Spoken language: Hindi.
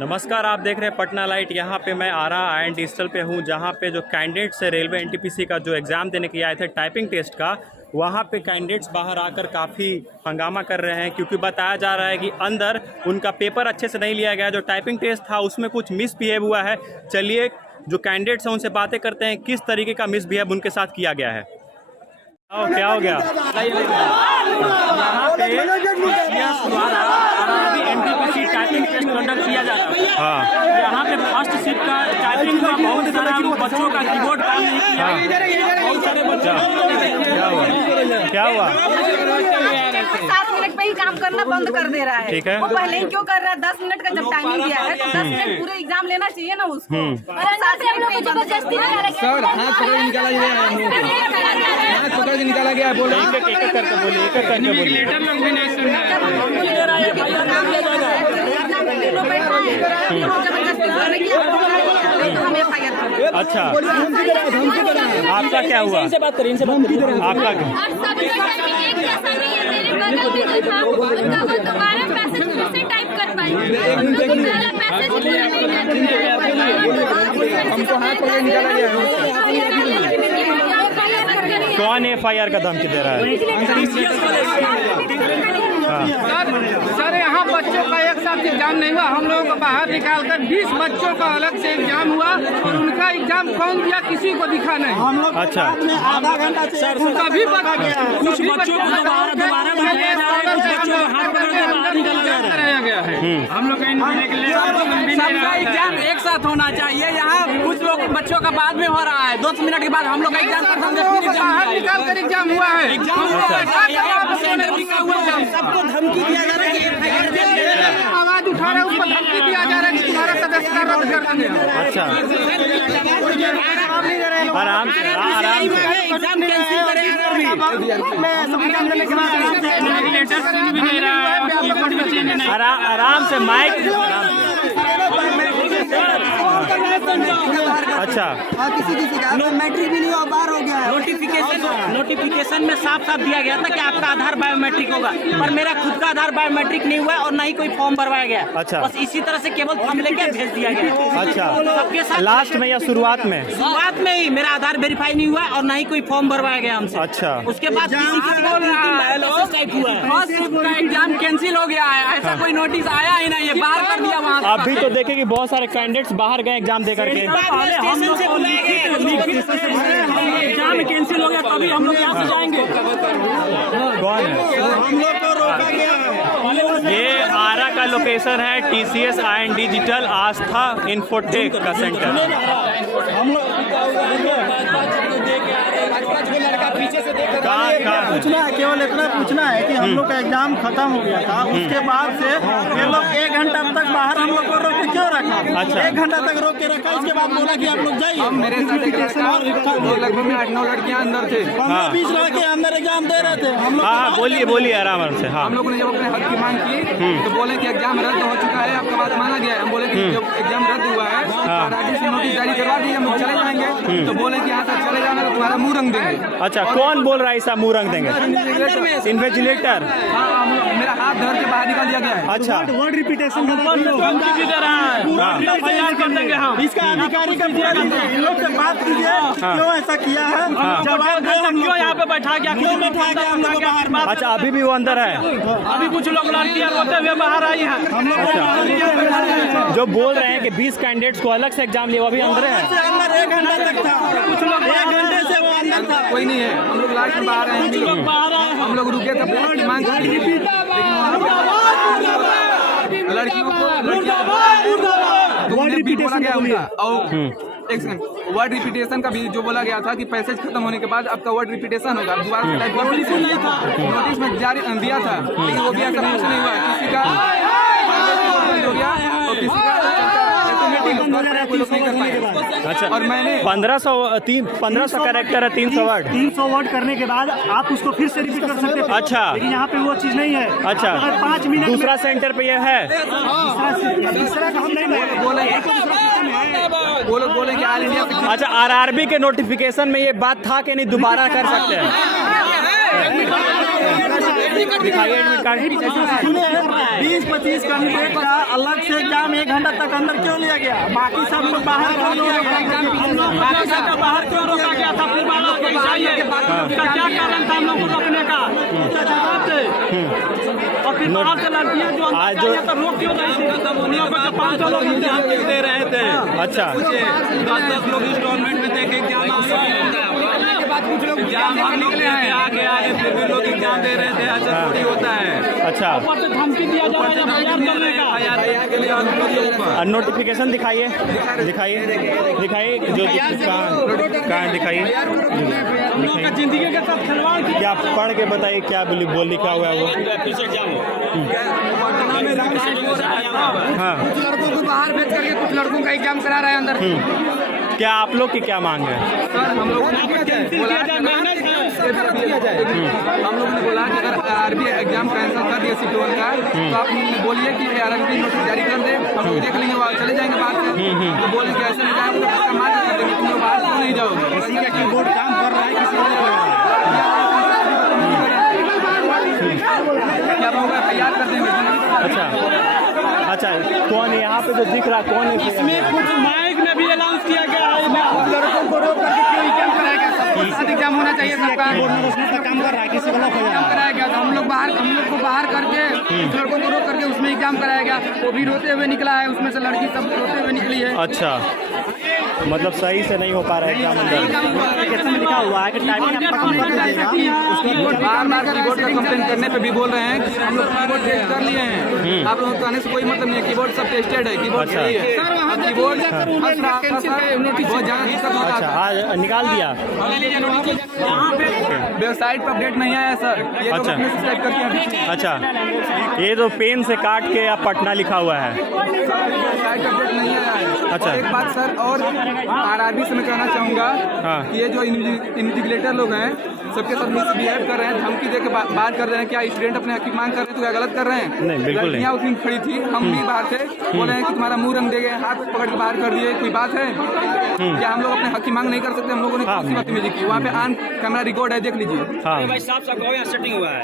नमस्कार, आप देख रहे हैं पटना लाइट। यहाँ पे मैं आरा आयन डिजिटल पे हूँ, जहाँ पे जो कैंडिडेट्स है रेलवे एनटीपीसी का जो एग्ज़ाम देने के लिए आए थे टाइपिंग टेस्ट का, वहाँ पे कैंडिडेट्स बाहर आकर काफ़ी हंगामा कर रहे हैं, क्योंकि बताया जा रहा है कि अंदर उनका पेपर अच्छे से नहीं लिया गया। जो टाइपिंग टेस्ट था उसमें कुछ मिसबिहेव हुआ है। चलिए जो कैंडिडेट्स हैं उनसे बातें करते हैं, किस तरीके का मिसबिहेव उनके साथ किया गया है। क्या हो गया? यहाँ पे एनटीपीसी टाइपिंग टेस्ट कंडक्ट किया जा रहा है। हाँ, यहाँ पे फर्स्ट शिफ्ट का टाइपिंग का बहुत सारा बच्चों का कीबोर्ड काम नहीं किया। बहुत सारे बच्चों क्या हुआ? 7 मिनट पे ही काम करना बंद कर दे रहा है। ठीक है, वो पहले ही क्यों कर रहा है? 10 मिनट का जब टाइमिंग दिया है तो 10 मिनट पूरे एग्जाम लेना चाहिए ना उसको। जबरदस्ती निकाला गया है। बोलो एक करके बोलिए, एक करके बोलिए। अच्छा, आपका क्या हुआ? इनसे बात करिए, इनसे बात करिए। आपका हमको हाथ पकड़ निकाला गया है। कौन FIR का धमकी दे रहा है? सर यहाँ बच्चों का एक साथ एग्जाम नहीं हुआ। हम लोगों को बाहर निकालकर 20 बच्चों का अलग से एग्जाम हुआ और उनका एग्जाम कौन दिया किसी को दिखा नहीं। हम लोग अच्छा, आधा घंटा सर उनका भी पता गया। कुछ बच्चों को दोबारा कराया गया है। हम लोग सबका एग्जाम एक साथ होना चाहिए। यहाँ कुछ लोग बच्चों का बाद में हो रहा है। 2 मिनट के बाद हम लोग का एग्जाम निकाल कर एग्जाम हुआ है। सबको धमकी दिया जा रहा है, आवाज उठा रहे हैं, उसको धमकी दिया जा रहा है कि तुम्हारा सदस्यता रद्द कर देंगे। अच्छा, आराम से आराम से एग्जाम कैंसिल करेंगे। आराम से माइक। अच्छा, किसी का मैट्रिक भी नहीं हुआ, बाहर हो गया है। नोटिफिकेशन में साफ साफ दिया गया था कि आपका आधार बायोमेट्रिक होगा, पर मेरा खुद का आधार बायोमेट्रिक नहीं हुआ और न ही कोई फॉर्म भरवाया गया। अच्छा, बस इसी तरह से केवल फॉर्म लेके भेज दिया गया। अच्छा, सबके साथ लास्ट में या शुरुआत में? शुरुआत में ही मेरा आधार वेरीफाई नहीं हुआ और न ही कोई फॉर्म भरवाया गया हमसे। अच्छा, उसके बाद किसी का एग्जाम कैंसिल हो गया है, ऐसा कोई नोटिस आया ही नहीं है, बाहर कर दिया वहाँ। अभी तो देखे कि बहुत सारे कैंडिडेट्स बाहर गए एग्जाम दे करके। हम लोग को एग्जाम कैंसिल हो गया तभी हम लोग यहाँ से जाएंगे। कौन है? हम लोग को रोका गया है। ये आरा का लोकेशन है, TCS आयन डिजिटल आस्था इन्फोटेक का सेंटर। हम लोग पीछे से पूछना है, केवल इतना पूछना है कि हम लोग का एग्जाम खत्म हो गया था, उसके बाद से ये लोग 1 घंटा तक बाहर हम लोग को रोक के क्यों रखा? अच्छा, 1 घंटा तक रोक के रखा, उसके बाद बोला कि आप लोग जाइए। मेरे लगभग 8-9 लड़कियां अंदर थे, 15-20 लड़के अंदर एग्जाम दे रहे थे। हम लोग हाँ, बोलिए बोलिए आराम से। हाँ, हम लोगों ने जब अपने हक की मांग की तो बोले कि एग्जाम रद्द हो चुका है, आपका बात माना गया है। हम बोले कि जब एग्जाम रद्द हुआ है राज्य से नोटिस जारी करवा दी, हम लोग चले जाएंगे। तो बोले कि यहाँ से चले जाना तो तुम्हारा मुंह रंग देंगे। अच्छा, कौन बोल रहा है ऐसा मुंह रंग देंगे? इन्विजिलेटर। हाँ, मेरा हाथ धर के बाहर निकाल दिया गया है। अच्छा, वर्ड रिपीटेशन कर देंगे हम। इसका अधिकारी का पूरा इन लोग से बात कीजिए, क्यों ऐसा किया है, जवाब दो। हम क्यों यहाँ पे बैठा गया, क्यों बैठा गया हम लोग बाहर? अच्छा, अभी भी वो अंदर है? अभी कुछ लोग लड़कियां रोते हुए बाहर आई हैं। हम लोग जो बोल रहे हैं कि 20 कैंडिडेट्स को अलग से एग्जाम लिया, वो अभी अंदर है? अंदर 1 घंटा तक था, कुछ लोग 1 घंटे से वो अंदर था। कोई नहीं है, हम लोग लास्ट में बाहर आए हैं। हम लोग रुके थे, मांग लड़कियों को वर्ड रिपीटेशन का भी जो बोला गया था कि पैसेज खत्म होने के बाद आपका वर्ड रिपीटेशन होगा, दोबारा नहीं था। नोटिस में जारी दिया था, लेकिन वो भी ऐसा कुछ नहीं हुआ। किसी का हो गया और किसी का अच्छा, और मैंने 1500 कैरेक्टर है, 300 वर्ड। 300 वर्ड करने के बाद आप उसको फिर से रिपीट कर सकते हैं। अच्छा, लेकिन यहाँ पे वो चीज नहीं है। अच्छा, अगर 5 मिनट दूसरा सेंटर पे ये है। तीसरा का हम नहीं बोले कि ऑल इंडिया। अच्छा, RRB के नोटिफिकेशन में ये बात था कि नहीं, दोबारा कर सकते हैं? दिखाइए एडमिट कार्ड। 20-25 कैंडिडेट का अलग से एग्जाम 1 घंटा तक अंदर क्यों लिया गया? बाकी सब लोग बाहर क्यों लिया गया? बाकी सब को बाहर क्यों रोका गया था? फिर बाहर लोग को चाहिए उसका क्या कारण था हम लोग को रोकने का? और फिर बाहर से लड़कियां जो आज अंदर चाहिए तो रोक क्यों रही थी? उन लोगों को 500 लोग एग्जाम दे रहे थे। अच्छा 10 लोग इंस्टॉलमेंट में देके एग्जाम हम लोग आगे फिर भी लोग एग्जाम दे रहे थे। ऐसा थोड़ी होता है। अच्छा धमकी दिया जा रहा है। नोटिफिकेशन दिखाइए दिखाइए दिखाइए जो कहाँ दिखाइए जिंदगी के साथ खिलवाड़ किया। क्या पढ़ के बताइए क्या बोल लिखा हुआ है वो। हाँ कुछ लड़कों को बाहर भेज करके कुछ लड़कों का एग्जाम करा रहे हैं अंदर। क्या आप लोग की क्या मांग है? सर हम लोगों ने बोला कि हम लोग ने बोला कि अगर आरबी एग्जाम कैंसिल कर दिया CP1 का तो आप बोलिए कि आरबी नोटिस जारी कर दे, हम लोग देख लेंगे, वहाँ चले जाएंगे बाहर से। तो बोले कि ऐसे नहीं जाएंगे तो मार देंगे, तुम लोग बाहर क्यों नहीं जाओगे? किसी का कीबोर्ड काम कर रहा है, किसी का नहीं कर रहा है। क्या होगा तैयार कर देंगे। अच्छा अच्छा कौन है यहाँ पे जो दिख रहा कौन है? इसमें कुछ माइक में भी अनाउंस किया गया है। लड़कों को रोक करके क्यों एग्जाम कराएगा? सबके साथ एग्जाम होना चाहिए सबका। कीबोर्ड में रोशनी का काम कर रहा है, किसी का लॉक हो जा रहा एग्जाम है। कराया गया तो हम लोग को बाहर करके उस लड़कों को रोक करके उसमें एग्जाम कराया गया। वो भी रोते हुए निकला है, उसमें से लड़की सब रोते हुए निकली है। अच्छा मतलब सही से नहीं हो पा रहा है एग्जाम अंदर। लिखा हुआ है कि टाइपिंग आपका कम कर दीजिएगा। बार कीबोर्ड का कंप्लेन करने पे भी बोल रहे हैं कि हम लोग कीबोर्ड टेस्ट कर लिए हैं। आप लोगों को कहने से कोई मतलब नहीं है, कीबोर्ड सब टेस्टेड है, कीबोर्ड अच्छा। सही है। कीबोर्ड बहुत ज़्यादा दिक्कत होता अच्छा था। आज निकाल दिया। वेबसाइट पर अपडेट नहीं आया सर, ये तो अच्छा। अपने से टाइप करके हैं। अच्छा ये तो पेन से काट के आप पटना लिखा हुआ है। वेबसाइट अपडेट नहीं आया है। अच्छा। और एक बात सर और आरआरबी से मैं कहना चाहूँगा हाँ। कि ये जो इन्विजिलेटर लोग हैं सबके साथ मिसबिहेव कर रहे हैं, धमकी दे के बात कर रहे हैं। क्या स्टूडेंट अपने हक की मांग कर रहे हैं तो क्या गलत कर रहे हैं? नहीं, बिल्कुल नहीं। लड़कियां उस दिन खड़ी थी, हम भी बाहर थे, बोले हैं कि तुम्हारा मुंह रंग देंगे, हाथ पकड़ के बाहर कर दिए। कोई बात है क्या? हम लोग अपने हक की मांग नहीं कर सकते? हम लोगों ने कौन सी बदतमीजी की? वहाँ पे ऑन कैमरा रिकॉर्ड है, देख लीजिए। हाँ भाई साहब सब सेटिंग हुआ है।